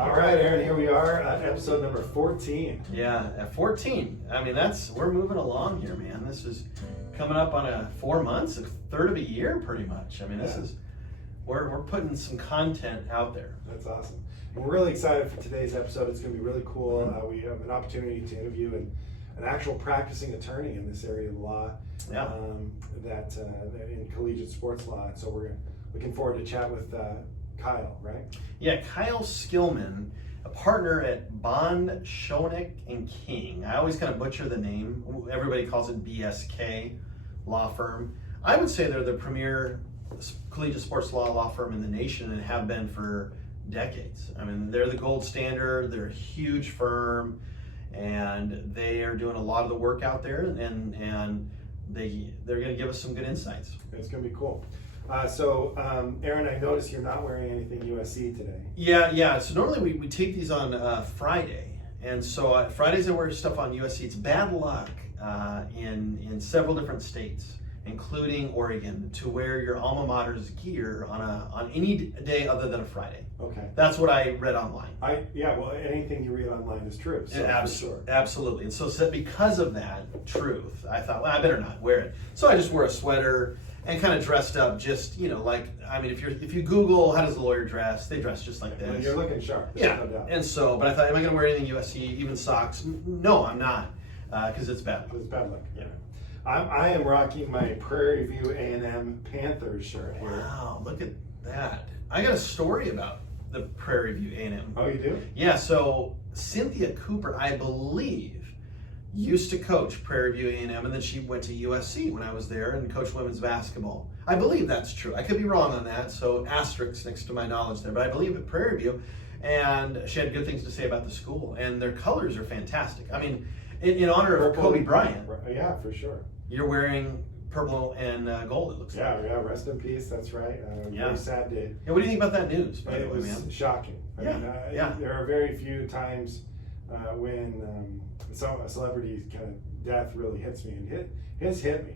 All right, Aaron, here we are at episode number 14. Yeah, at 14. I mean, we're moving along here, man. This is coming up on 4 months, a third of a year, pretty much. I mean, we're putting some content out there. That's awesome. And we're really excited for today's episode. It's going to be really cool. We have an opportunity to interview an actual practicing attorney in this area of law, that in collegiate sports law. And so we're looking forward to chat with Kyle, right? Yeah, Kyle Skillman, a partner at Bond, Schoeneck and King. I always kind of butcher the name. Everybody calls it BSK Law Firm. I would say they're the premier collegiate sports law firm in the nation and have been for decades. I mean, they're the gold standard. They're a huge firm, and they are doing a lot of the work out there, and they're going to give us some good insights. It's going to be cool. Aaron, I noticed you're not wearing anything USC today. Yeah. So normally we take these on Friday, and so Fridays I wear stuff on USC. It's bad luck in several different states, including Oregon, to wear your alma mater's gear on any day other than a Friday. Okay. That's what I read online. Well, anything you read online is true. So Absolutely. And so because of that truth, I thought, well, I better not wear it. So I just wore a sweater and kind of dressed up, just if you Google how does a lawyer dress, they dress just like this. You're looking sharp. Yeah. No doubt. And so, but I thought, am I going to wear anything USC, even socks? No, I'm not, because it's bad luck. It's bad luck. Yeah. I am rocking my Prairie View A&M Panthers shirt here. Wow, look at that. I got a story about the Prairie View A&M. Oh, you do? Yeah, so Cynthia Cooper, I believe, used to coach Prairie View A&M, and then she went to USC when I was there and coached women's basketball. I believe that's true. I could be wrong on that, so asterisks next to my knowledge there, but I believe at Prairie View, and she had good things to say about the school, and their colors are fantastic. I mean, in honor of Kobe Bryant. Yeah, for sure. You're wearing purple and gold, it looks like. Yeah, rest in peace, that's right. Very sad day. Yeah, what do you think about that news, by the way, man? It was shocking. I mean, there are very few times when a celebrity's kind of death really hits me, and his hit me.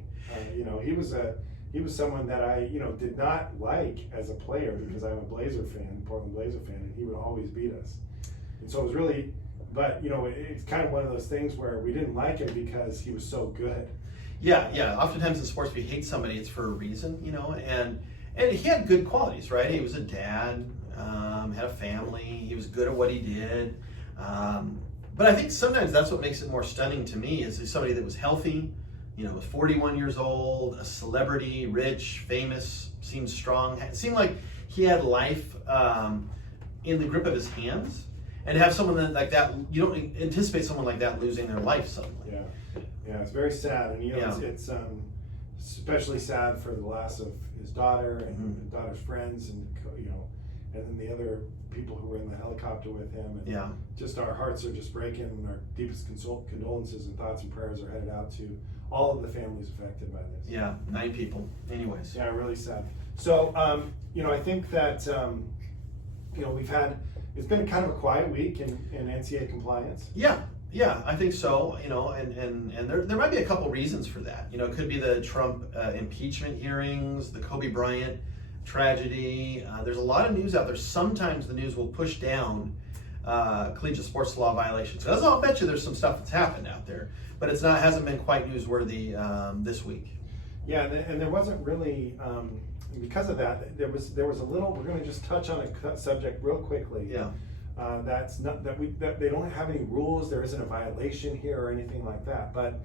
He was someone that I did not like as a player because I'm a Portland Blazer fan, and he would always beat us. And so it was really, but it's kind of one of those things where we didn't like him because he was so good. Yeah. Oftentimes in sports, if you hate somebody, it's for a reason, and he had good qualities, right? He was a dad, had a family, he was good at what he did. But I think sometimes that's what makes it more stunning to me is somebody that was healthy, was 41 years old, a celebrity, rich, famous, seemed strong. It seemed like he had life in the grip of his hands. And to have someone like that, you don't anticipate someone like that losing their life suddenly. Yeah, it's very sad, and it's especially sad for the loss of his daughter and his daughter's friends, and and then the other people who were in the helicopter with him. And just our hearts are just breaking, and our deepest condolences and thoughts and prayers are headed out to all of the families affected by this. Yeah, 9 people. Anyways. Yeah, really sad. So, I think that it's been kind of a quiet week in NCAA compliance. Yeah, I think so. And there might be a couple reasons for that. It could be the Trump impeachment hearings, the Kobe Bryant tragedy. There's a lot of news out there. Sometimes the news will push down collegiate sports law violations. I'll bet you there's some stuff that's happened out there, but hasn't been quite newsworthy this week. Yeah, and there wasn't really because of that. There was a little. We're going to just touch on a subject real quickly. Yeah. That's not that they don't have any rules. There isn't a violation here or anything like that. But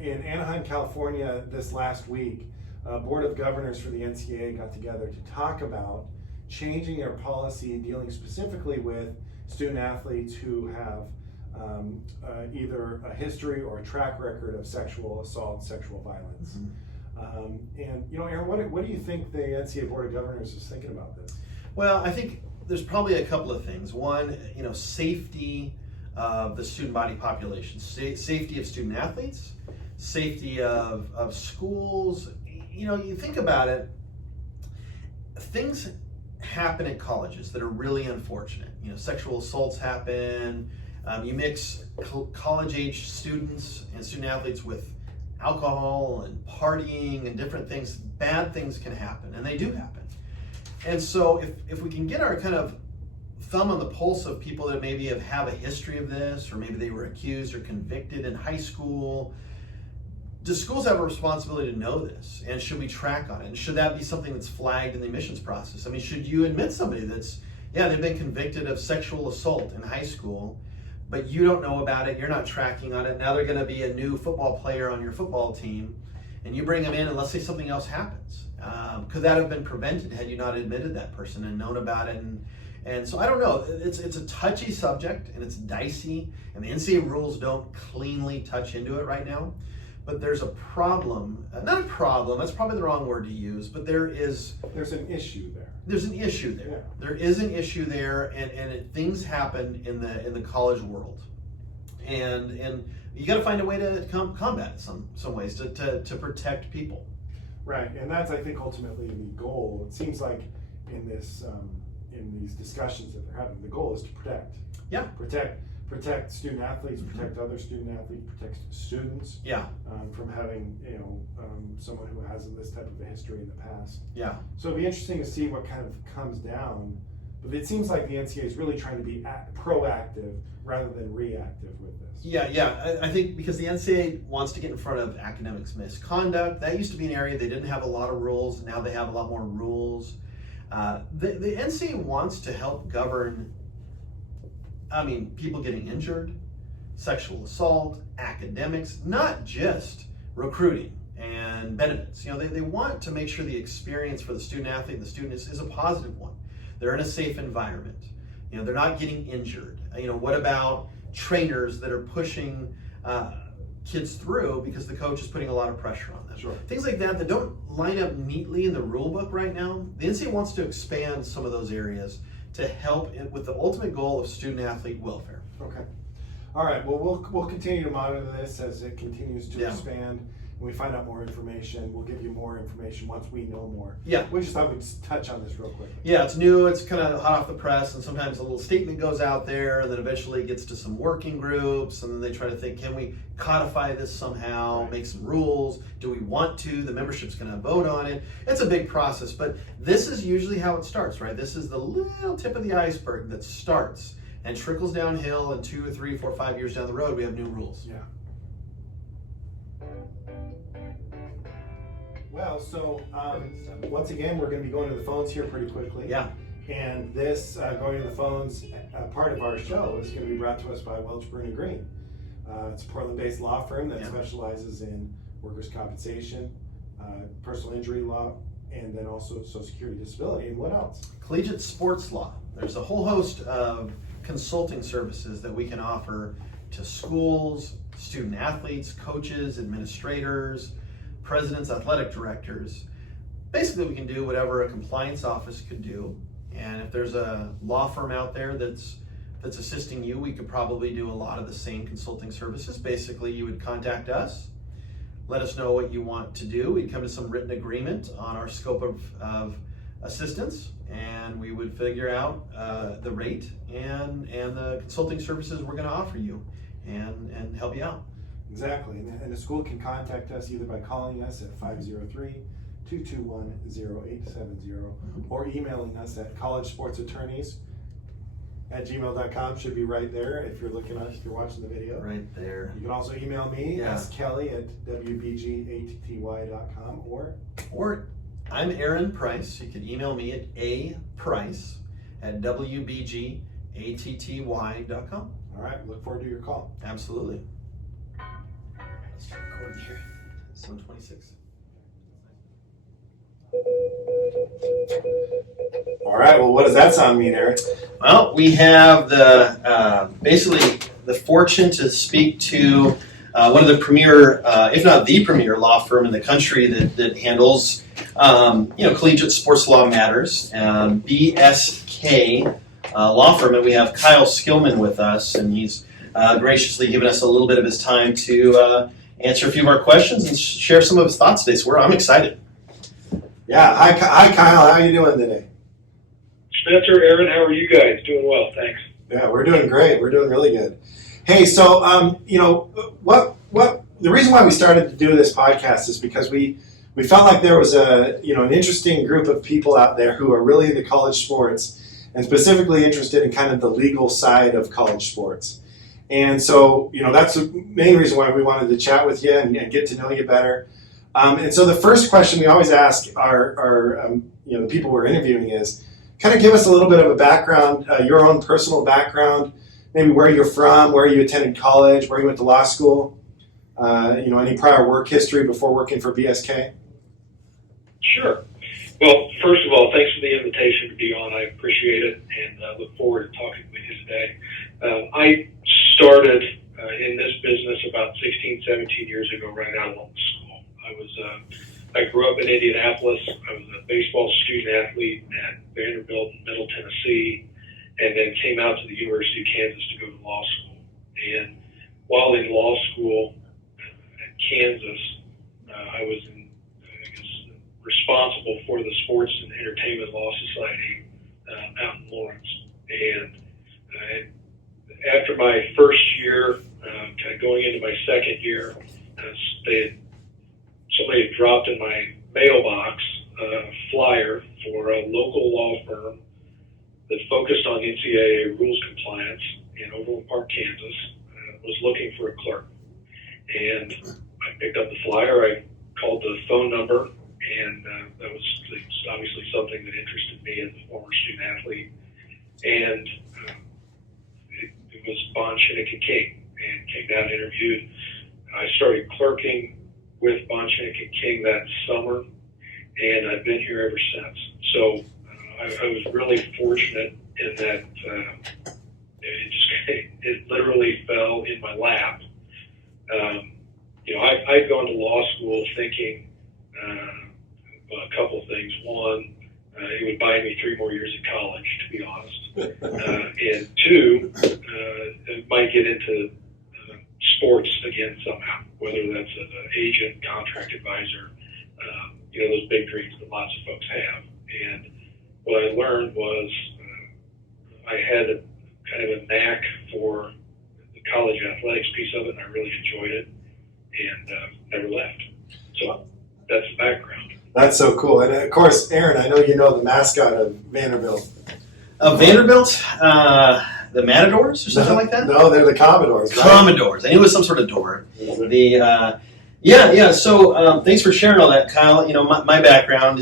in Anaheim, California, this last week, Board of Governors for the NCAA got together to talk about changing their policy dealing specifically with student athletes who have either a history or a track record of sexual assault, sexual violence. Aaron, what do you think the NCAA Board of Governors is thinking about this? Well, I think there's probably a couple of things. One, safety of the student body population, safety of student athletes, safety of schools. You think about it, things happen at colleges that are really unfortunate. Sexual assaults happen. You mix college-age students and student athletes with alcohol and partying and different things. Bad things can happen, and they do happen. And so if we can get our kind of thumb on the pulse of people that maybe have a history of this, or maybe they were accused or convicted in high school. Do schools have a responsibility to know this? And should we track on it? And should that be something that's flagged in the admissions process? I mean, should you admit somebody that's, they've been convicted of sexual assault in high school, but you don't know about it, you're not tracking on it, now they're going to be a new football player on your football team, and you bring them in and let's say something else happens. Could that have been prevented had you not admitted that person and known about it? And so I don't know, it's a touchy subject and it's dicey, and the NCAA rules don't cleanly touch into it right now. But there's a problem, not a problem, that's probably the wrong word to use, but there's an issue there. There's an issue there. Yeah. There is an issue there, and things happen in the college world. And you got to find a way to combat it some ways to protect people. Right, and that's, I think, ultimately the goal. It seems like in these discussions that they're having, the goal is to protect. Yeah. Protect student athletes, protect other student athletes, protect students. Yeah. From having someone who has this type of a history in the past. Yeah. So it'll be interesting to see what kind of comes down. But it seems like the NCAA is really trying to be proactive rather than reactive with this. Yeah. I think because the NCAA wants to get in front of academics misconduct. That used to be an area they didn't have a lot of rules. Now they have a lot more rules. The NCAA wants to help govern. People getting injured, sexual assault, academics, not just recruiting and benefits. They want to make sure the experience for the student athlete and the student is a positive one. They're in a safe environment. They're not getting injured. What about trainers that are pushing kids through because the coach is putting a lot of pressure on them? Sure. Things like that don't line up neatly in the rule book right now. The NCAA wants to expand some of those areas to help with the ultimate goal of student-athlete welfare. Okay. All right. Well, we'll continue to monitor this as it continues to expand. When we find out more information, we'll give you more information once we know more. Yeah. We just thought we'd touch on this real quick. Yeah, it's new. It's kind of hot off the press, and sometimes a little statement goes out there, and then eventually it gets to some working groups, and then they try to think, can we codify this somehow, Right. make some rules? Do we want to? The membership's going to vote on it. It's a big process, but this is usually how it starts, right? This is the little tip of the iceberg that starts and trickles downhill, and 2 or 3, 4, 5 years down the road, we have new rules. Yeah. Well, so once again, we're going to be going to the phones here pretty quickly. Yeah. And this going to the phones part of our show is going to be brought to us by Welch, Bruin & Green. It's a Portland-based law firm that specializes in workers' compensation, personal injury law, and then also Social Security disability. And what else? Collegiate sports law. There's a whole host of consulting services that we can offer to schools, student athletes, coaches, administrators, presidents, athletic directors. Basically, we can do whatever a compliance office could do. And if there's a law firm out there that's assisting you, we could probably do a lot of the same consulting services. Basically, you would contact us, let us know what you want to do. We'd come to some written agreement on our scope of assistance, and we would figure out the rate and the consulting services we're going to offer you and help you out. Exactly. And the school can contact us either by calling us at 503-221-0870 or emailing us at collegesportsattorneys@gmail.com. Should be right there if you're if you're watching the video. Right there. You can also email me, skelly@wbgatty.com, or I'm Aaron Price. You can email me at aprice@wbgatty.com. All right, look forward to your call. Absolutely. Let's start recording here. It's 1:26. All right, well, what does that sound mean, Eric? Well, we have basically the fortune to speak to one of the premier, if not the premier law firm in the country that handles, collegiate sports law matters, BSK Law Firm, and we have Kyle Skillman with us, and he's graciously given us a little bit of his time to answer a few of our questions and share some of his thoughts today. So I'm excited. Yeah, hi Kyle, how are you doing today? Spencer, Aaron, how are you guys? Doing well, thanks. Yeah, we're doing great. We're doing really good. Hey, so what the reason why we started to do this podcast is because we felt like there was an interesting group of people out there who are really into college sports, and specifically interested in kind of the legal side of college sports. And so, that's the main reason why we wanted to chat with you and get to know you better. And so the first question we always ask our the people we're interviewing is, kind of give us a little bit of a background, your own personal background, maybe where you're from, where you attended college, where you went to law school, any prior work history before working for BSK. Sure. Well, first of all, thanks for the invitation to be on. I appreciate it and look forward to talking with you today. I started in this business about 16, 17 years ago, right out of law school. I grew up in Indianapolis. I was a baseball student athlete at Vanderbilt in Middle Tennessee, and then came out to the University of Kansas to go to law school. And while in law school at Kansas, I was responsible for the Sports and Entertainment Law Society out in Lawrence. And after my first year, kind of going into my second year, somebody had dropped in my mailbox a flyer for a local law firm that focused on NCAA rules compliance in Overland Park, Kansas, was looking for a clerk. And I picked up the flyer, I called the phone number, and that was obviously something that interested me as a former student athlete. And it was Bond, Shinnick & King, and came down and interviewed. I started clerking with Bond, Shinnick & King that summer, and I've been here ever since. So I was really fortunate in that it literally fell in my lap. I'd gone to law school thinking a couple of things. One, it would buy me 3 more years of college, to be honest. And two, it might get into sports again somehow, whether that's an agent, contract advisor, those big dreams that lots of folks have. And what I learned was I had a kind of a knack for the college athletics piece of it, and I really enjoyed it, and never left. So that's the background. That's so cool. And of course, Aaron, I know you know the mascot of Vanderbilt. Of Vanderbilt? The Matadors or something like that? No, they're the Commodores. Right? Commodores. I knew it was some sort of door. So thanks for sharing all that, Kyle. My background,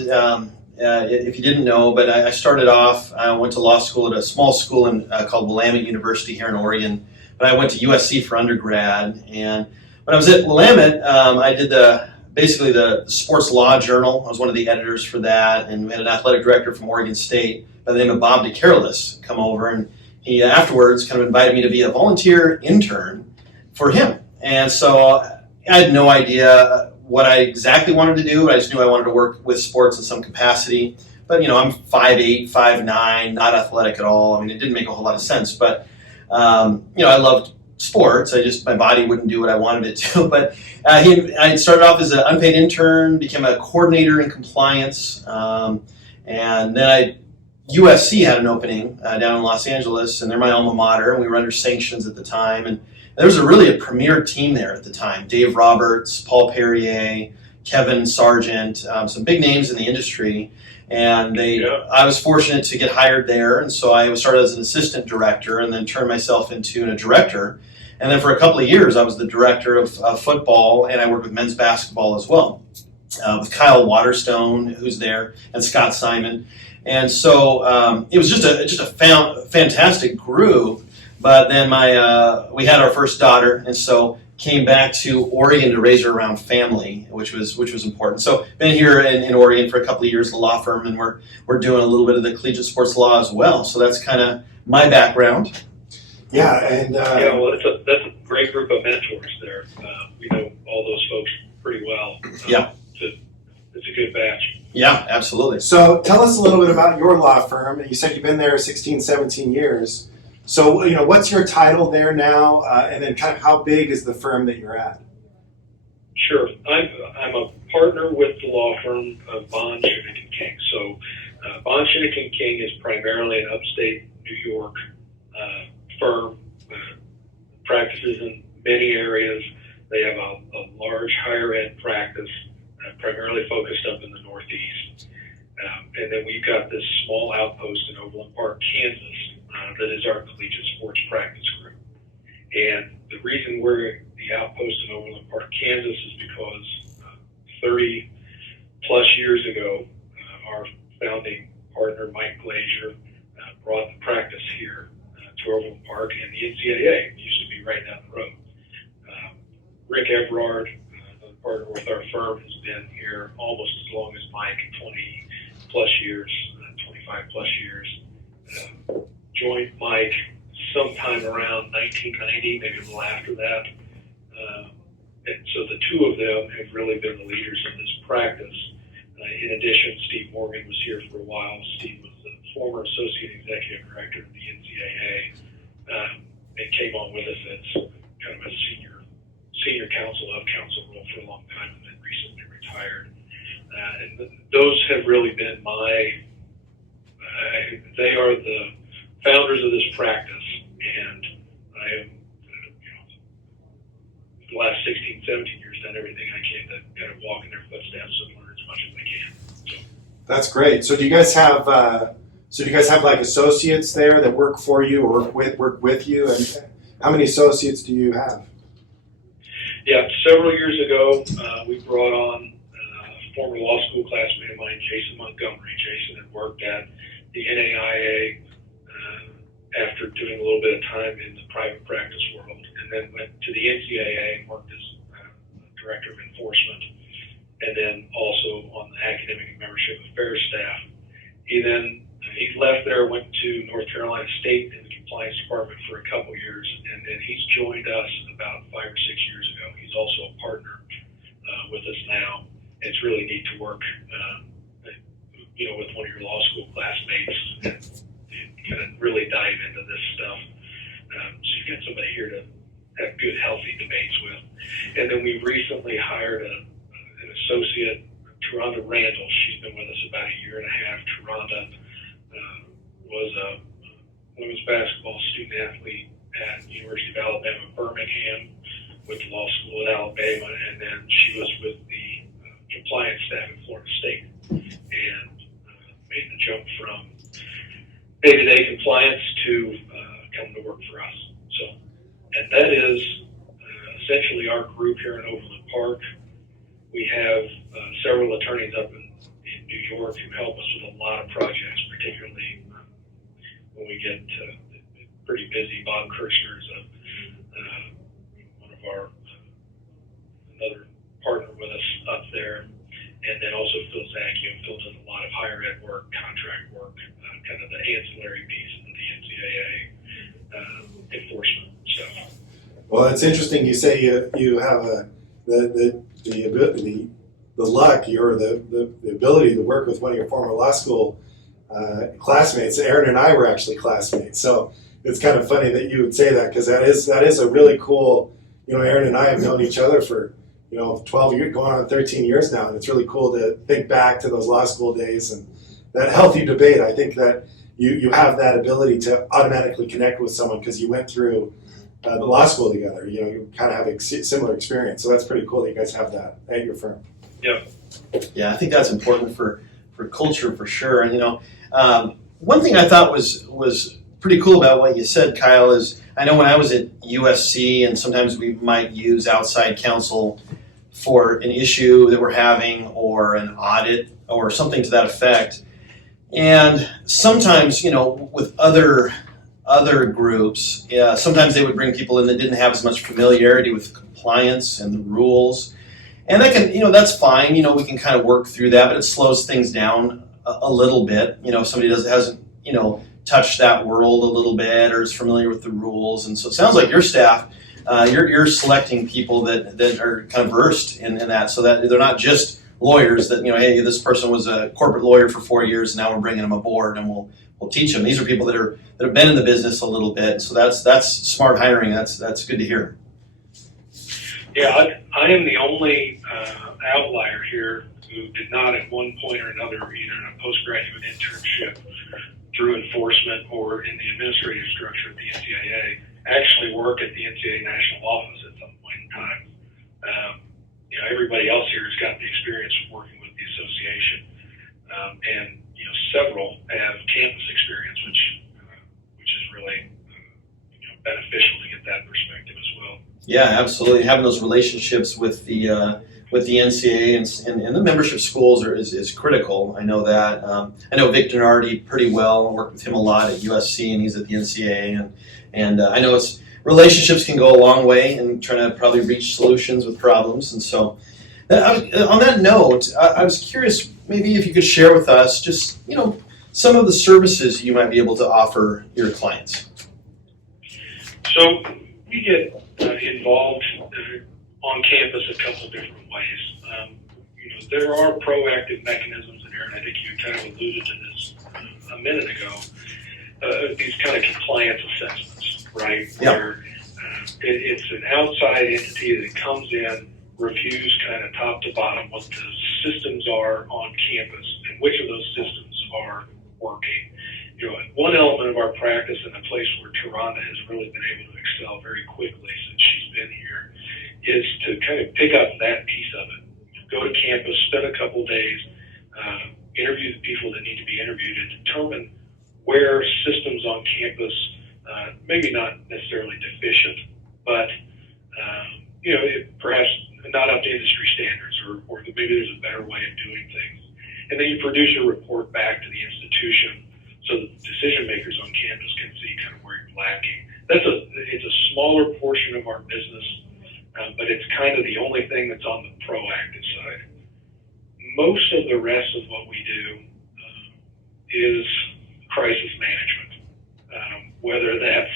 if you didn't know, but I started off, I went to law school at a small school called Willamette University here in Oregon. But I went to USC for undergrad. And when I was at Willamette, I did basically the Sports Law Journal. I was one of the editors for that. And we had an athletic director from Oregon State by the name of Bob DeCarolis come over, and he afterwards kind of invited me to be a volunteer intern for him. And so I had no idea what I exactly wanted to do, but I just knew I wanted to work with sports in some capacity. But, I'm 5'8", 5'9", not athletic at all. I mean, it didn't make a whole lot of sense. But, I loved sports. My body wouldn't do what I wanted it to. But I started off as an unpaid intern, became a coordinator in compliance, and then USC had an opening down in Los Angeles, and they're my alma mater, and we were under sanctions at the time. And there was a premier team there at the time. Dave Roberts, Paul Perrier, Kevin Sargent, some big names in the industry. And I was fortunate to get hired there, and so I started as an assistant director and then turned myself into a director. And then for a couple of years, I was the director of football, and I worked with men's basketball as well, with Kyle Waterstone, who's there, and Scott Simon. And so it was just a fantastic group. But then we had our first daughter, and so came back to Oregon to raise her around family, which was important. So been here in Oregon for a couple of years, the law firm, and we're doing a little bit of the collegiate sports law as well. So that's kind of my background. Yeah, and well, that's a great group of mentors there. We know all those folks pretty well. It's a good batch. Yeah, absolutely. So tell us a little bit about your law firm. You said you've been there 16, 17 years. So, what's your title there now, and then kind of how big is the firm that you're at? Sure. I'm a partner with the law firm of Bond, Shinnick & King. So Bond, Shinnick & King is primarily an upstate New York firm, practices in many areas. They have a large higher ed practice, primarily focused up in the Northeast. And then we've got this small outpost in Overland Overland Park, Kansas, that is our collegiate sports practice group. And the reason we're the outpost in Overland Park, Kansas is because 30 plus years ago, our founding partner, Mike Glazier, brought the practice here to Overland Park, and the NCAA used to be right down the road. Rick Everard, another partner with our firm, has been here almost as long as Mike, 20 plus years, 25 plus years. Joined Mike sometime around 1990, maybe a little after that. And so the two of them have really been the leaders of this practice. In addition, Steve Morgan was here for a while. Steve was the former associate executive director of the NCAA and came on with us as kind of a senior counsel role for a long time, and then recently retired. And those have really been they are the founders of this practice, and I have, the last 16, 17 years, done everything I can to kind of walk in their footsteps and learn as much as I can. So. That's great. So do you guys have like associates there that work for you or work with you? And how many associates do you have? Yeah, several years ago, we brought on a former law school classmate of mine, Jason Montgomery. Jason had worked at the NAIA after doing a little bit of time in the private practice world, and then went to the NCAA and worked as director of enforcement, and then also on the academic and membership affairs staff. He left there, went to North Carolina State in the compliance department for a couple years, and then he's joined us about 5 or 6 years ago. He's also a partner with us now. It's really neat to work, with one of your law school classmates and kind of really dive into this stuff. So you've got somebody here to have good, healthy debates with. And then we recently hired an associate, Taronda Randall. She's been with us about a year and a half. Taronda was a women's basketball student athlete at University of Alabama, Birmingham, with the law school at Alabama, and then she was with the compliance staff at Florida State, and made the jump from day-to-day compliance to come to work for us. So, and that is essentially our group here in Overland Park. We have several attorneys up in New York who help us with a lot of projects, particularly when we get pretty busy. Bob Kirchner is one of our another partner with us up there, and then also Phil Zacchio. Phil does a lot of higher ed work, contract work, kind of the ancillary piece of the NCAA enforcement stuff. Well, it's interesting. You say you have the luck or the ability to work with one of your former law school classmates. Aaron and I were actually classmates, so it's kind of funny that you would say that, because that is a really cool. Aaron and I have known each other for 12 years, going on 13 years now, and it's really cool to think back to those law school days and that healthy debate. I think that you have that ability to automatically connect with someone because you went through the law school together. You kind of have a similar experience, so that's pretty cool that you guys have that at your firm. Yeah. Yeah, I think that's important for culture for sure. And one thing I thought was pretty cool about what you said, Kyle, is I know when I was at USC, and sometimes we might use outside counsel for an issue that we're having or an audit or something to that effect. And sometimes, with other groups, sometimes they would bring people in that didn't have as much familiarity with compliance and the rules. And that can, that's fine. We can kind of work through that, but it slows things down a little bit. If somebody hasn't, touched that world a little bit or is familiar with the rules. And so it sounds like your staff, you're selecting people that are kind of versed in that, so that they're not just lawyers that, hey, this person was a corporate lawyer for 4 years, and now we're bringing them aboard and we'll teach them. These are people that have been in the business a little bit. So that's smart hiring. That's good to hear. Yeah, I am the only outlier here who did not at one point or another, either in a postgraduate internship through enforcement or in the administrative structure at the NCAA, actually work at the NCAA national office at some point in time. Everybody else here has got the experience of working with the association, and several have campus experience, Yeah, absolutely. Having those relationships with the NCAA and the membership schools is critical. I know that. I know Vic Donardi pretty well. I worked with him a lot at USC, and he's at the NCAA. And I know relationships can go a long way in trying to probably reach solutions with problems. And so, on that note, I was curious, maybe if you could share with us just some of the services you might be able to offer your clients. So we get involved on campus a couple different ways. There are proactive mechanisms in there, and I think you kind of alluded to this a minute ago. These kind of compliance assessments, right? Yeah. Where it's an outside entity that comes in, reviews kind of top to bottom what the systems are on campus and which of those systems are working. One element of our practice and a place where Taronda has really been able to excel very quickly since she's been here is to kind of pick up that piece of it. Go to campus, spend a couple days, interview the people that need to be interviewed, and determine where systems on campus maybe not necessarily deficient, but perhaps not up to industry standards, or maybe there's a better way of doing things. And then you produce a report back to the institution so that decision makers on campus can see kind of where you're lacking. It's a smaller portion of our business, but it's kind of the only thing that's on the proactive side. Most of the rest of what we do is crisis management, whether that's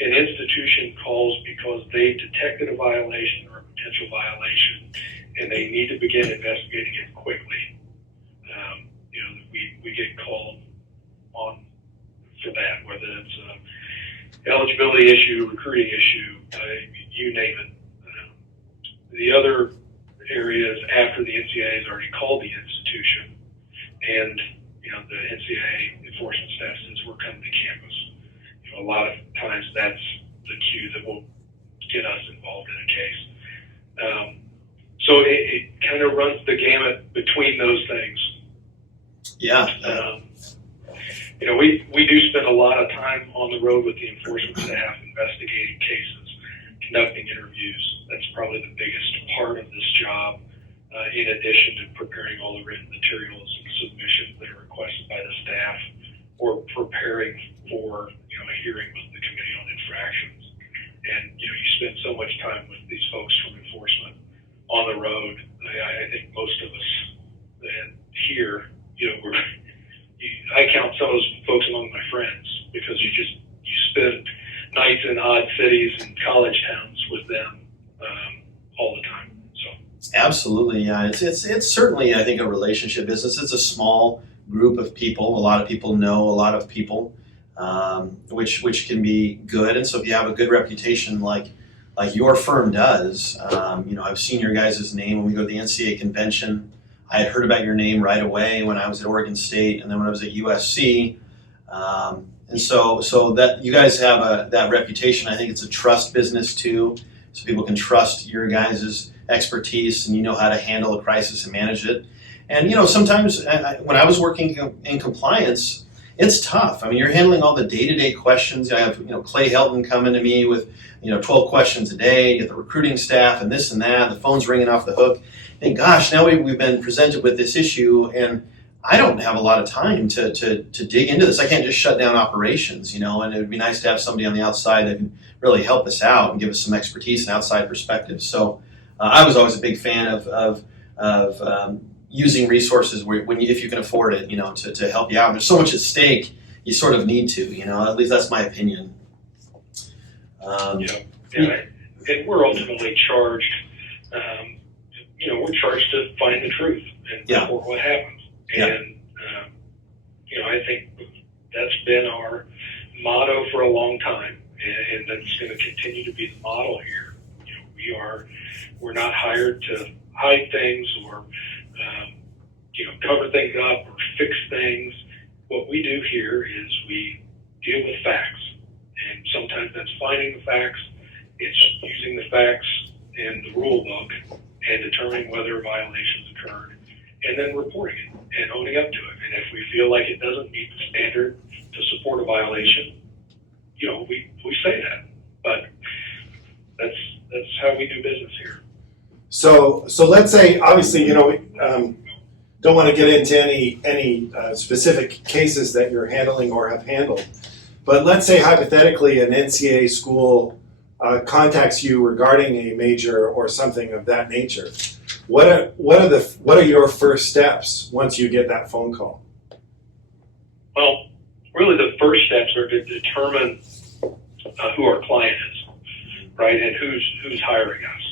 an institution calls because they've detected a violation or a potential violation, and they need to begin investigating it quickly. We get called on for that, whether it's an eligibility issue, recruiting issue, you name it. The other areas after the NCAA has already called the institution, and the NCAA enforcement staff says we're coming to campus. A lot of times that's the cue that will get us involved in a case. So it kind of runs the gamut between those things. Yeah. We do spend a lot of time on the road with the enforcement staff, investigating cases, conducting interviews. That's probably the biggest part of this job, in addition to preparing all the written materials and submissions that are requested by the staff, or preparing for a hearing with the Committee on Infractions. And you spend so much time with these folks from enforcement on the road. I think most of us here, I count some of those folks among my friends, because you spend nights in odd cities and college towns with them all the time. So Absolutely, yeah. It's certainly, I think, a relationship business. It's a small group of people. A lot of people know a lot of people, which can be good. And so if you have a good reputation like your firm does, I've seen your guys' name when we go to the NCAA convention. I had heard about your name right away when I was at Oregon State, and then when I was at USC. And so that you guys have that reputation. I think it's a trust business too, so people can trust your guys' expertise, and you know how to handle a crisis and manage it. And sometimes when I was working in compliance, it's tough. I mean, you're handling all the day-to-day questions. I have Clay Helton coming to me with 12 questions a day. You get the recruiting staff and this and that. The phone's ringing off the hook. And gosh, now we've been presented with this issue, and I don't have a lot of time to dig into this. I can't just shut down operations, and it would be nice to have somebody on the outside that can really help us out and give us some expertise and outside perspective. So I was always a big fan of using resources if you can afford it, to help you out. There's so much at stake, you sort of need to, at least that's my opinion. And we're ultimately charged, we're charged to find the truth and report what happens. And, I think that's been our motto for a long time, and that's going to continue to be the model here. We're not hired to hide things or, cover things up or fix things. What we do here is we deal with facts, and sometimes that's finding the facts. It's using the facts in the rule book and determining whether violations occurred, and then reporting it and owning up to it. And if we feel like it doesn't meet the standard to support a violation, we say that. But that's how we do business here. So let's say, obviously, don't want to get into any specific cases that you're handling or have handled, but let's say hypothetically an NCAA school contacts you regarding a major or something of that nature. What are your first steps once you get that phone call? Well, really the first steps are to determine who our client is, right, and who's hiring us.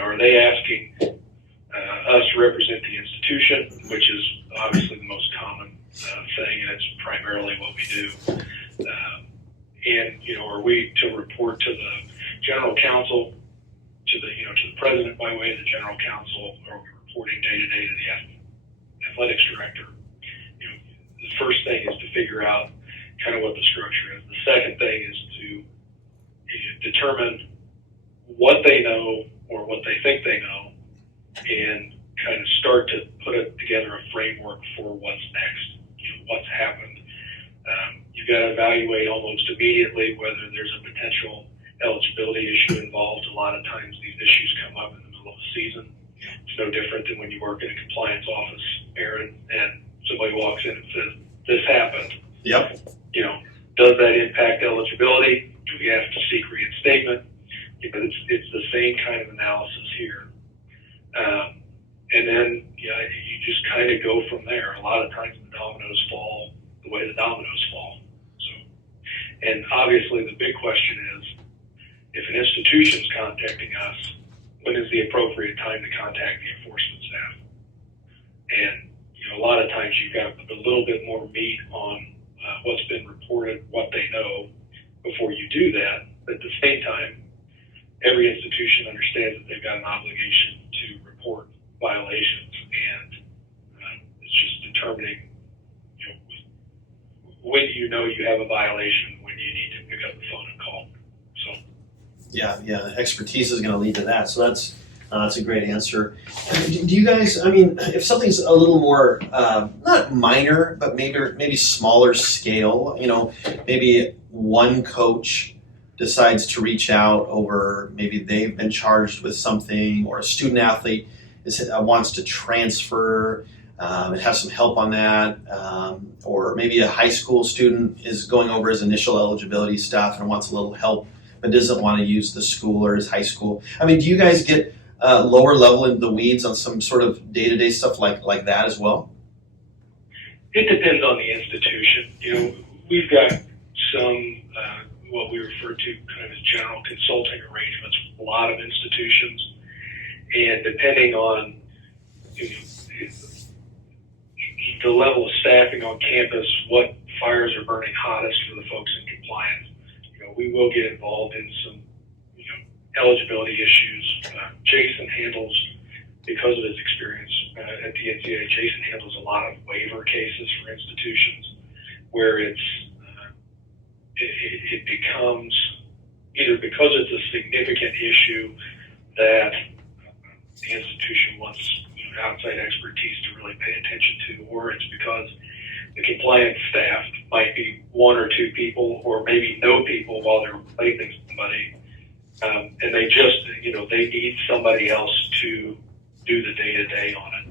Are they asking us to represent the institution, which is obviously the most common thing, and it's primarily what we do. And are we to report to the general counsel, to the president by way of the general counsel, or are we reporting day to day to the athletics director? The first thing is to figure out kind of what the structure is. The second thing is to determine what they know or what they think they know, and kind of start to put together a framework for what's next, what's happened. You've got to evaluate almost immediately whether there's a potential eligibility issue involved. A lot of times these issues come up in the middle of the season. It's no different than when you work in a compliance office, Aaron, and somebody walks in and says, this happened. Yep. Does that impact eligibility? Do we have to seek reinstatement? It's the same kind of analysis here. And then, you just kind of go from there. A lot of times the dominoes fall the way the dominoes fall. And obviously the big question is, if an institution's contacting us, when is the appropriate time to contact the enforcement staff? And, a lot of times you've got to put a little bit more meat on what's been reported, what they know, before you do that. But at the same time, every institution understands that they've got an obligation to report violations, and it's just determining, when you have a violation, when you need to pick up the phone and call. So. Yeah, expertise is going to lead to that. So that's a great answer. Do you guys? I mean, if something's a little more not minor, but maybe smaller scale, maybe one coach decides to reach out over, maybe they've been charged with something, or a student athlete wants to transfer and have some help on that, or maybe a high school student is going over his initial eligibility stuff and wants a little help but doesn't want to use the school or his high school. I mean, do you guys get lower level in the weeds on some sort of day-to-day stuff like that as well? It depends on the institution. We've got some what we refer to kind of as general consulting arrangements with a lot of institutions, and depending on the level of staffing on campus, what fires are burning hottest for the folks in compliance, we will get involved in some eligibility issues. Jason handles, because of his experience at the NCAA, Jason handles a lot of waiver cases for institutions where it becomes, either because it's a significant issue that the institution wants outside expertise to really pay attention to, or it's because the compliance staff might be one or two people, or maybe no people while they're replacing somebody, and they just, they need somebody else to do the day-to-day on it.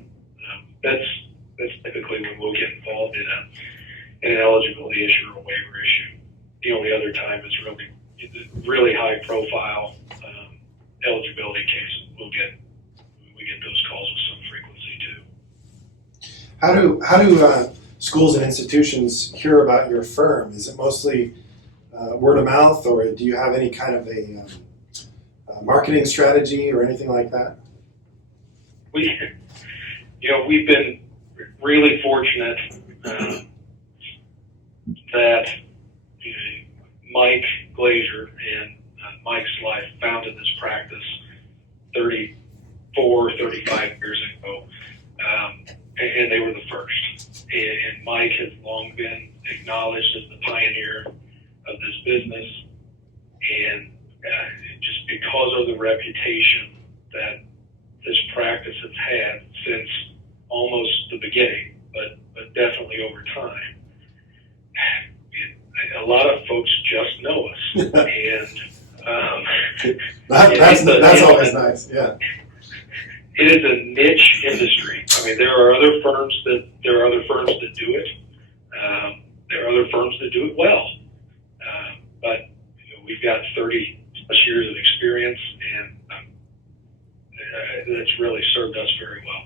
That's typically when we'll get involved in an eligibility issue or a waiver issue. The only other time is really high-profile eligibility cases. We get those calls with some frequency too. How do schools and institutions hear about your firm? Is it mostly word of mouth, or do you have any kind of a marketing strategy or anything like that? We've been really fortunate that Mike Glazer and Mike's Life founded this practice 35 years ago, and they were the first. And Mike has long been acknowledged as the pioneer of this business, and just because of the reputation that this practice has had since almost the beginning, but definitely over time, a lot of folks just know us. And That's always nice. Yeah. It is a niche industry. I mean, there are other firms that do it. There are other firms that do it well. But we've got 30 plus years of experience, and that's really served us very well.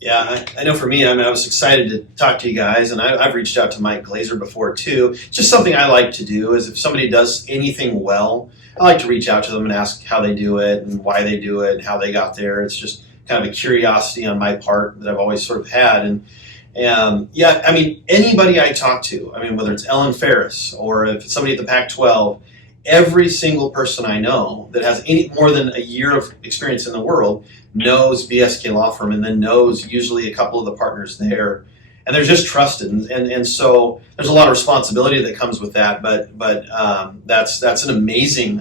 Yeah, I know for me, I was excited to talk to you guys, and I've reached out to Mike Glazer before too. Just something I like to do is if somebody does anything well, I like to reach out to them and ask how they do it and why they do it and how they got there. It's just kind of a curiosity on my part that I've always sort of had. And yeah, I mean, anybody I talk to, I mean, whether it's Ellen Ferris or if it's somebody at the Pac-12, every single person I know that has any more than a year of experience in the world knows BSK Law Firm and then knows usually a couple of the partners there. And they're just trusted. And so there's a lot of responsibility that comes with that. But that's an amazing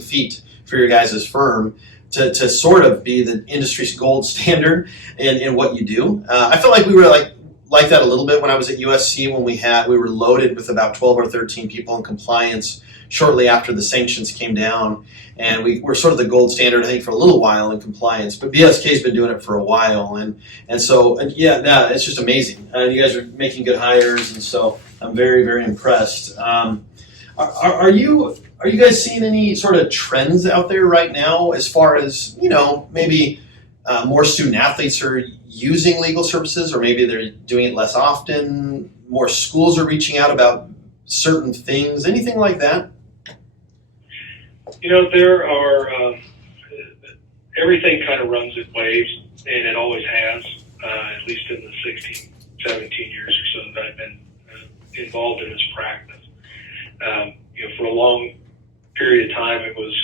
feat for your guys' firm to sort of be the industry's gold standard in what you do. I feel like we were like that a little bit when I was at USC when we were loaded with about 12 or 13 people in compliance shortly after the sanctions came down, and we were sort of the gold standard, I think, for a little while in compliance. But BSK's been doing it for a while, and yeah, it's just amazing. You guys are making good hires, and so I'm very, very impressed. Are you guys seeing any sort of trends out there right now as far as maybe more student athletes are using legal services, or maybe they're doing it less often? More schools are reaching out about certain things, anything like that? There are, everything kind of runs in waves, and it always has, at least in the 16, 17 years or so that I've been involved in this practice. For a long period of time, it was,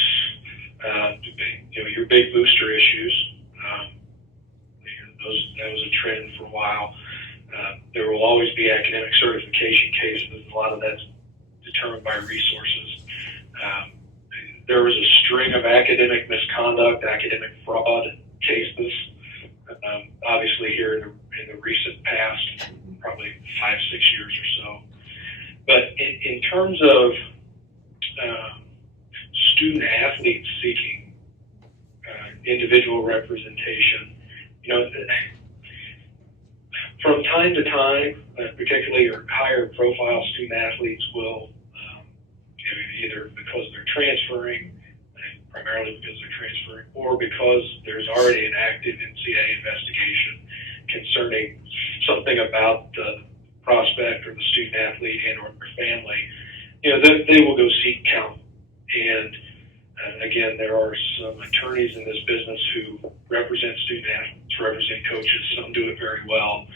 your big booster issues. That was a trend for a while. There will always be academic certification cases. A lot of that's determined by resources. There was a string of academic misconduct, academic fraud cases, obviously here in the recent past, probably 5-6 years or so. But in terms of student athletes seeking individual representation, from time to time, particularly your higher profile student athletes will, either because they're transferring, primarily because they're transferring, or because there's already an active NCAA investigation concerning something about the prospect or the student athlete and or their family, they will go seek counsel. And again, there are some attorneys in this business who represent student athletes, represent coaches. Some do it very well,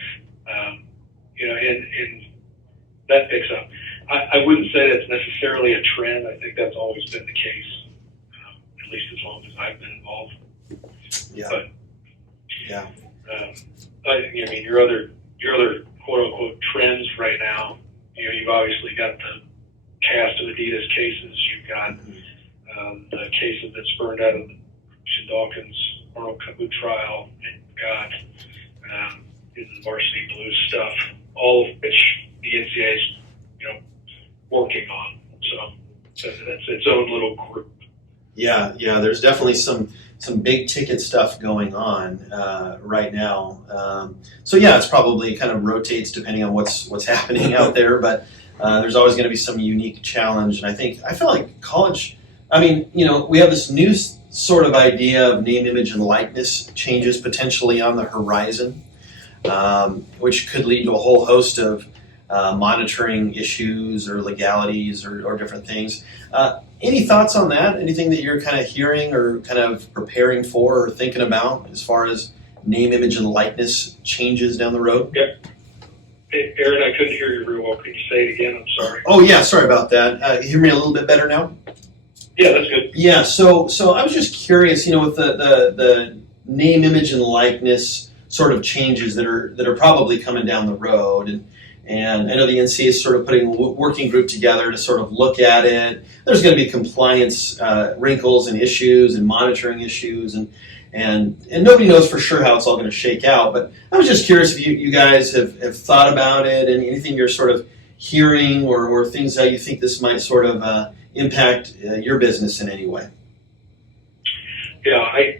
and that picks up. I wouldn't say that's necessarily a trend. I think that's always been the case, at least as long as I've been involved. Yeah. But, yeah. Your other quote unquote trends right now. You've obviously got the cast of Adidas cases. You've got the cases that spurned out of the Christian Dawkins Arnold Kaboot trial, and got the varsity blues stuff, all of which the NCAA is working on. So that's its own little group. Yeah. There's definitely some big ticket stuff going on right now. So yeah, it's probably kind of rotates depending on what's happening out there, but there's always going to be some unique challenge. And I feel like college. We have this new sort of idea of name, image, and likeness changes potentially on the horizon, which could lead to a whole host of monitoring issues or legalities or different things. Any thoughts on that? Anything that you're kind of hearing or kind of preparing for or thinking about as far as name, image, and likeness changes down the road? Yeah. Hey, Aaron, I couldn't hear you very well. Could you say it again? I'm sorry. Oh, yeah. Sorry about that. You hear me a little bit better now? Yeah, that's good. Yeah. So I was just curious, with the name, image, and likeness sort of changes that are probably coming down the road, and I know the NCAA is sort of putting a working group together to sort of look at it. There's going to be compliance wrinkles and issues and monitoring issues, and nobody knows for sure how it's all going to shake out. But I was just curious if you guys have thought about it and anything you're sort of hearing or things how you think this might sort of impact your business in any way? Yeah,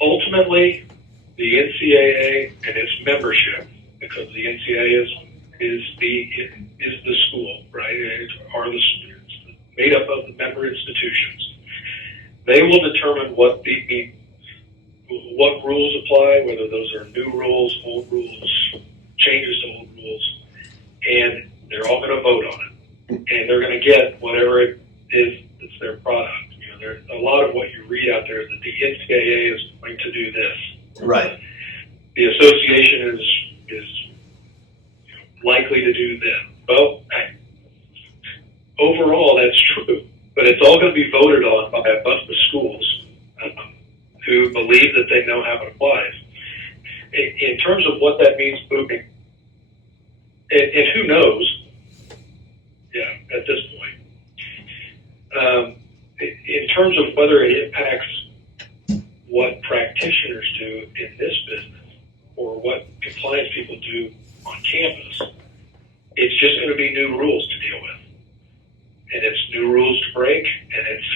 ultimately, the NCAA and its membership, because the NCAA is the school, right? It's made up of the member institutions. They will determine what rules apply, whether those are new rules, old rules, changes to old rules, and they're all going to vote on it, and they're going to get whatever it is that's their product. There's a lot of what you read out there is that the NCAA is going to do this. Right. The association is likely to do this. Well, overall, that's true, but it's all going to be voted on by a bunch of schools who believe that they know how it applies. In terms of what that means moving, and who knows, at this point. In terms of whether it impacts what practitioners do in this business or what compliance people do on campus, it's just going to be new rules to deal with. And it's new rules to break, and it's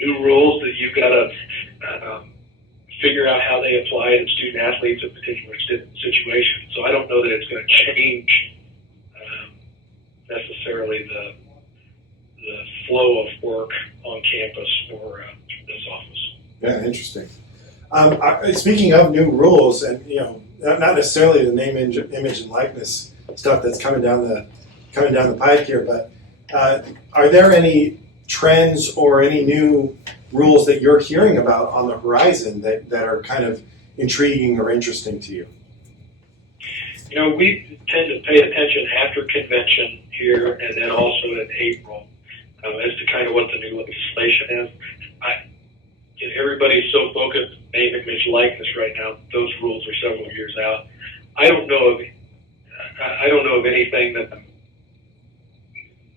new rules that you've got to figure out how they apply to student athletes in particular situations. So I don't know that it's going to change necessarily the flow of work on campus for this office. Yeah, interesting. Speaking of new rules, and not necessarily the name, image, and likeness stuff that's coming down the pipe here, but are there any trends or any new rules that you're hearing about on the horizon that are kind of intriguing or interesting to you? We tend to pay attention after convention here and then also in April as to kind of what the new legislation is. Everybody's so focused on name, image, likeness right now. Those rules are several years out. I don't know of anything that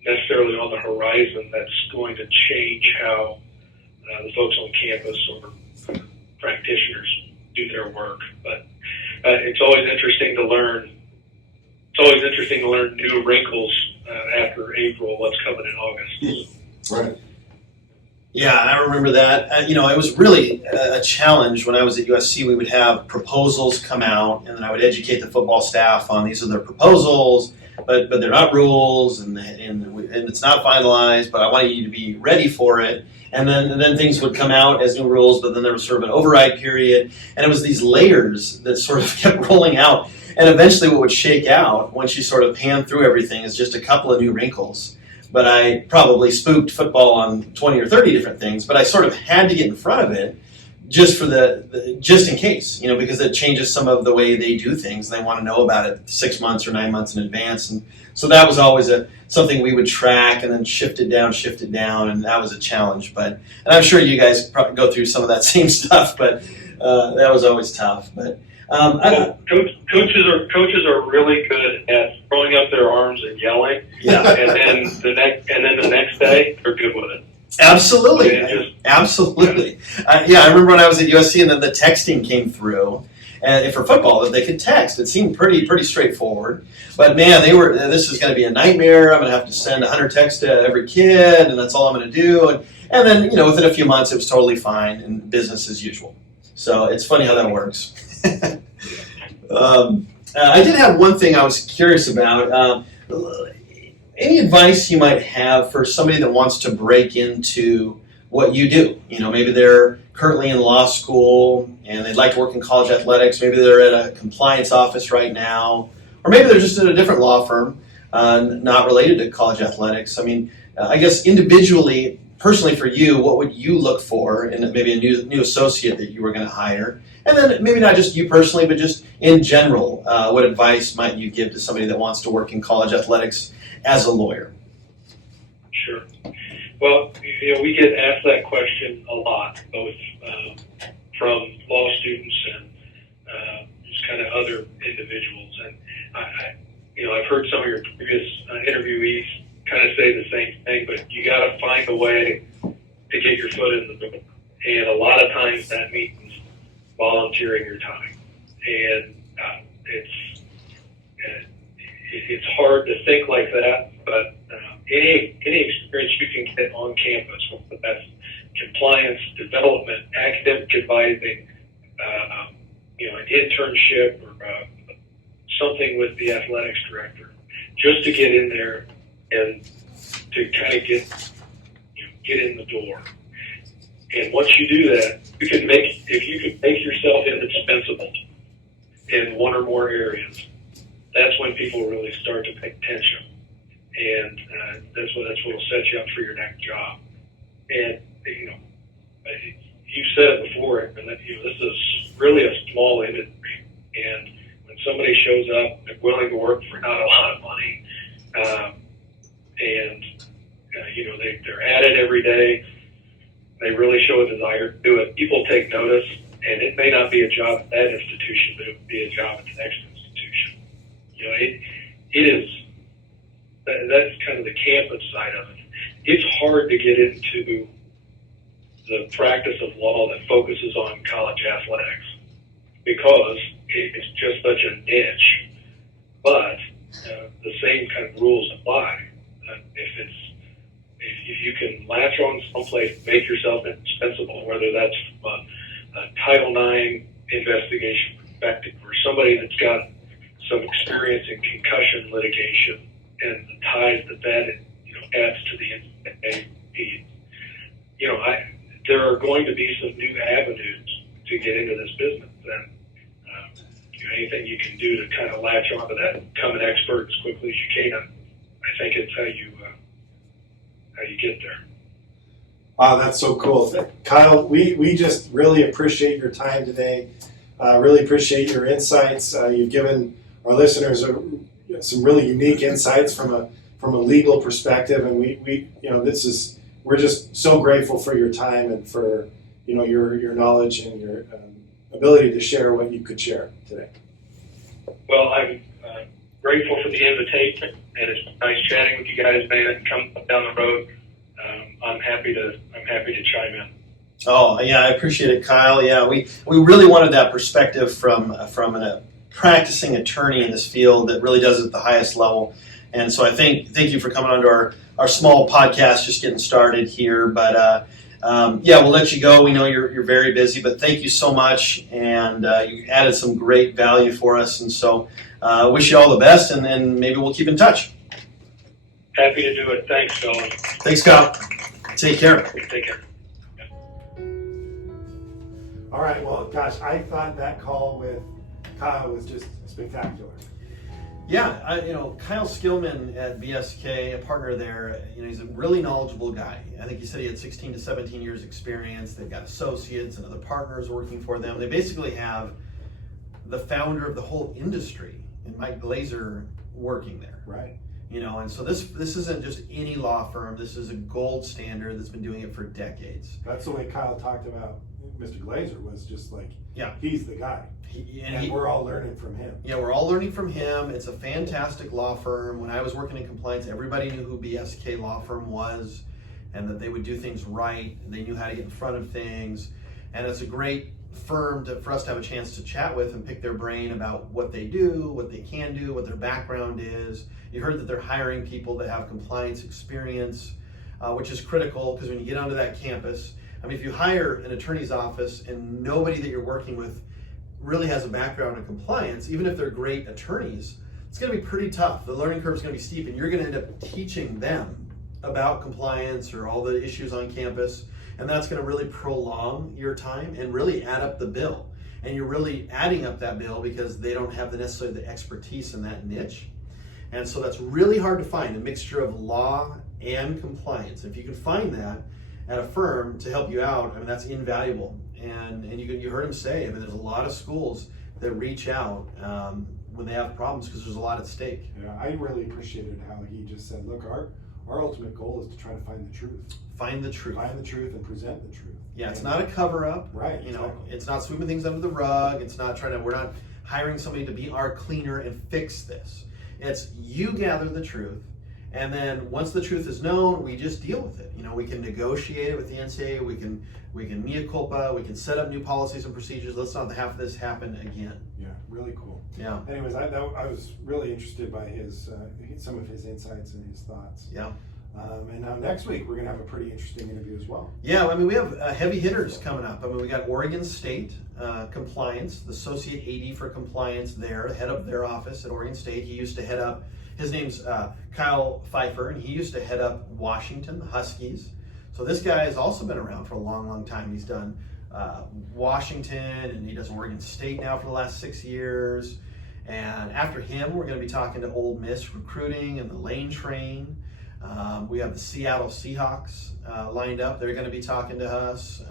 necessarily on the horizon that's going to change how the folks on campus or practitioners do their work. But it's always interesting to learn. It's always interesting to learn new wrinkles after April, what's coming in August. Right. Yeah, I remember that. It was really a challenge when I was at USC. We would have proposals come out, and then I would educate the football staff on these are their proposals, but they're not rules, and it's not finalized. But I wanted you to be ready for it. And then things would come out as new rules, but then there was sort of an override period, and it was these layers that sort of kept rolling out. And eventually, what would shake out once you sort of pan through everything is just a couple of new wrinkles. But I probably spooked football on 20 or 30 different things, but I sort of had to get in front of it just for just in case, because it changes some of the way they do things. They want to know about it 6 months or 9 months in advance. And so that was always something we would track and then shift it down, and that was a challenge. And I'm sure you guys probably go through some of that same stuff, but that was always tough. But coaches are really good at throwing up their arms and yelling. Yeah. and then the next day they're good with it. Absolutely. Absolutely. I remember when I was at USC and then the texting came through. And for football, that they could text. It seemed pretty straightforward. But man, this is going to be a nightmare. I'm going to have to send 100 texts to every kid, and that's all I'm going to do. And then, within a few months, it was totally fine and business as usual. So it's funny how that works. I did have one thing I was curious about. Any advice you might have for somebody that wants to break into what you do? Maybe they're currently in law school and they'd like to work in college athletics. Maybe they're at a compliance office right now, or maybe they're just at a different law firm, not related to college athletics. I guess individually, personally for you, what would you look for in maybe a new associate that you were going to hire? And then maybe not just you personally, but just in general, what advice might you give to somebody that wants to work in college athletics as a lawyer? Sure. Well, we get asked that question a lot, both from law students and just kind of other individuals. And I've heard some of your previous interviewees kind of say the same thing, but you got to find a way to get your foot in the door. And a lot of times that means volunteering your time. And it's hard to think like that, but any experience you can get on campus, whether that's compliance, development, academic advising, an internship or something with the athletics director, just to get in there and to kind of get in the door. And once you do that, if you can make yourself indispensable in one or more areas, that's when people really start to pay attention. And that's what will set you up for your next job. And you said it before, and that this is really a small industry. And when somebody shows up, they're willing to work for not a lot of money, they're at it every day. They really show a desire to do it. People take notice, and it may not be a job at that institution, but it would be a job at the next institution. It is. That's kind of the campus side of it. It's hard to get into the practice of law that focuses on college athletics because it's just such a niche. But the same kind of rules apply. If you can latch on someplace, make yourself indispensable, whether that's from a Title IX investigation perspective or somebody that's got some experience in concussion litigation and the ties that adds to the NCAA. There are going to be some new avenues to get into this business, and anything you can do to kind of latch onto that and become an expert as quickly as you can, I think it's how you get there. Wow, that's so cool. Kyle, we just really appreciate your time today. Really appreciate your insights. You've given our listeners some really unique insights from a legal perspective, and we're just so grateful for your time and for your knowledge and your ability to share what you could share today. Well, I'm grateful for the invitation, and it's nice chatting with you guys, man. And come down the road, I'm happy to chime in. Oh yeah, I appreciate it, Kyle. Yeah, we really wanted that perspective from a practicing attorney in this field that really does it at the highest level. And so thank you for coming on to our small podcast, just getting started here. But we'll let you go. We know you're very busy, but thank you so much, and you added some great value for us. And so wish you all the best, and then maybe we'll keep in touch. Happy to do it. Thanks, Phil. Thanks, Kyle. Take care. Take care. All right, well, gosh, I thought that call with Kyle was just spectacular. Yeah, Kyle Skillman at BSK, a partner there, he's a really knowledgeable guy. I think he said he had 16 to 17 years experience. They've got associates and other partners working for them. They basically have the founder of the whole industry, and Mike Glazer, working there. Right. And so this isn't just any law firm. This is a gold standard that's been doing it for decades. That's the way Kyle talked about Mr. Glazer, was just like, yeah, he's the guy. We're all learning from him. Yeah, we're all learning from him. It's a fantastic law firm. When I was working in compliance, everybody knew who BSK Law Firm was and that they would do things right. They knew how to get in front of things. And it's a great firm for us to have a chance to chat with and pick their brain about what they do, what they can do, what their background is. You heard that they're hiring people that have compliance experience, which is critical, because when you get onto that campus, if you hire an attorney's office and nobody that you're working with really has a background in compliance, even if they're great attorneys, it's going to be pretty tough. The learning curve is going to be steep, and you're going to end up teaching them about compliance or all the issues on campus, and that's going to really prolong your time and really add up the bill. And you're really adding up that bill because they don't have necessarily the expertise in that niche. And so that's really hard to find, a mixture of law and compliance. If you can find that at a firm to help you out, that's invaluable. And you heard him say, there's a lot of schools that reach out when they have problems because there's a lot at stake. Yeah, I really appreciated how he just said, look, our ultimate goal is to try to find the truth. Find the truth. Find the truth and present the truth. Yeah, it's not a cover-up. Right. Exactly. It's not sweeping things under the rug. It's not we're not hiring somebody to be our cleaner and fix this. It's you gather the truth, And then once the truth is known, we just deal with it. You know, we can negotiate it with the NCAA. We can mea culpa. We can set up new policies and procedures. Let's not have this happen again. Yeah, really cool. Yeah. Anyways, I was really interested by some of his insights and his thoughts. Yeah. And now next week we're going to have a pretty interesting interview as well. Yeah, I mean, we have heavy hitters coming up. I mean, we got Oregon State compliance, the associate AD for compliance there, head of their office at Oregon State. He used to head up, his name's Kyle Pfeiffer, and he used to head up Washington, the Huskies. So this guy has also been around for a long, long time. He's done Washington, and he does Oregon State now for the last 6 years. And after him, we're going to be talking to Ole Miss recruiting and the lane train. We have the Seattle Seahawks lined up. They're going to be talking to us.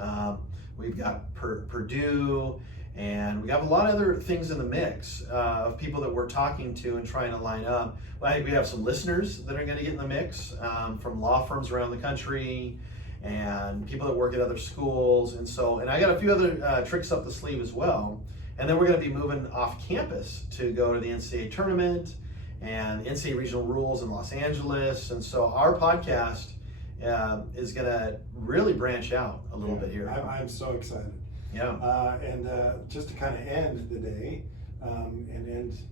We've got Purdue, and we have a lot of other things in the mix of people that we're talking to and trying to line up. I think we have some listeners that are going to get in the mix from law firms around the country and people that work at other schools. And I got a few other tricks up the sleeve as well. And then we're going to be moving off campus to go to the NCAA tournament and NCAA regional rules in Los Angeles. And so our podcast is going to really branch out a little bit here. I'm so excited. Yeah. And just to kind of end the day and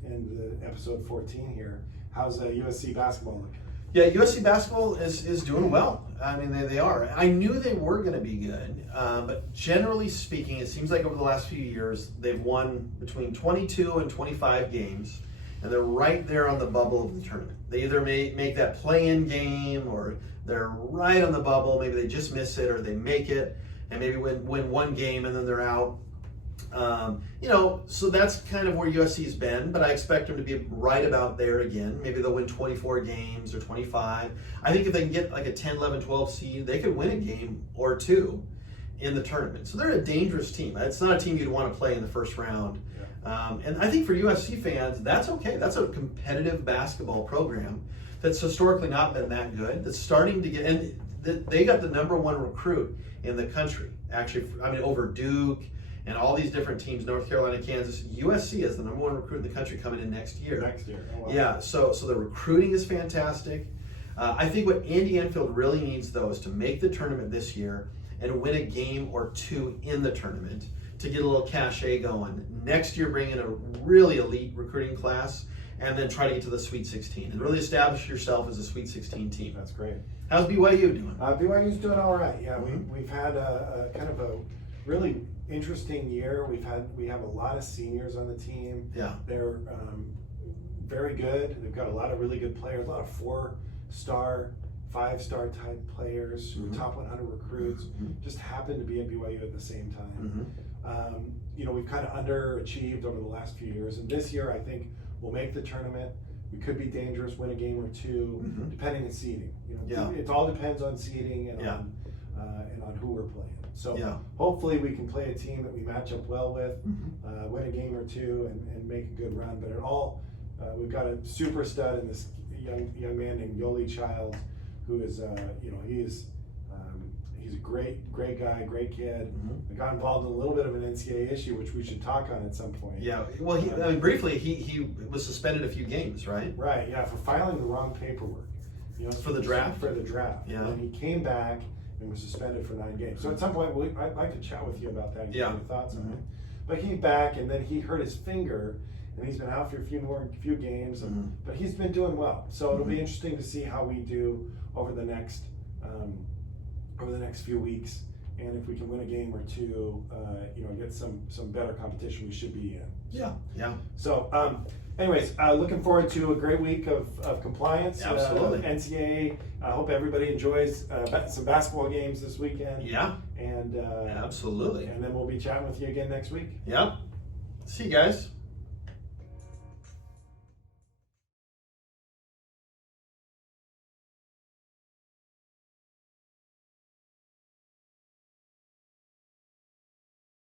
end the episode 14 here, how's USC basketball looking? Yeah, USC basketball is doing well. I mean, they are. I knew they were going to be good, but generally speaking, it seems like over the last few years, they've won between 22 and 25 games, and they're right there on the bubble of the tournament. They either make that play-in game, or they're right on the bubble. Maybe they just miss it, or they make it, and maybe win one game, and then they're out. So that's kind of where USC's been, but I expect them to be right about there again. Maybe they'll win 24 games or 25. I think if they can get like a 10, 11, 12 seed, they could win a game or two in the tournament. So they're a dangerous team. It's not a team you'd want to play in the first round. And I think for USC fans, that's okay. That's a competitive basketball program that's historically not been that good. That's starting to get, and they got the #1 recruit in the country. Actually, I mean, over Duke and all these different teams, North Carolina, Kansas. USC is the #1 recruit in the country coming in next year. Oh, wow. Yeah, so the recruiting is fantastic. I think what Andy Enfield really needs, though, is to make the tournament this year and win a game or two in the tournament to get a little cachet going. Next year, bring in a really elite recruiting class and then try to get to the Sweet 16 and really establish yourself as a Sweet 16 team. That's great. How's BYU doing? BYU's doing all right. Yeah, we've had a kind of a really interesting year. We have a lot of seniors on the team. Yeah. They're very good. They've got a lot of really good players, a lot of 4-star, 5-star type players, top 100 recruits, just happen to be at BYU at the same time. We've kind of underachieved over the last few years, and this year I think we'll make the tournament. We could be dangerous, win a game or two, depending on seeding. It all depends on seeding and on who we're playing. So hopefully we can play a team that we match up well with, win a game or two, and make a good run. But we've got a super stud in this young man named Yoli Child, who is he's a great guy, great kid. I got involved in a little bit of an NCAA issue, which we should talk on at some point. Yeah, well, briefly, he was suspended a few games, right? Right, yeah, for filing the wrong paperwork. For the draft? For the draft. Yeah. And then he came back and was suspended for 9 games. So at some point, I'd like to chat with you about that and get your thoughts on it. But he came back, and then he hurt his finger, and he's been out for a few games, but he's been doing well. So it'll be interesting to see how we do over the next few weeks, and if we can win a game or two, get some better competition, we should be in. Yeah. So, anyways, looking forward to a great week of compliance. Absolutely. NCAA. I hope everybody enjoys some basketball games this weekend. Yeah. And absolutely. And then we'll be chatting with you again next week. Yep. See you guys.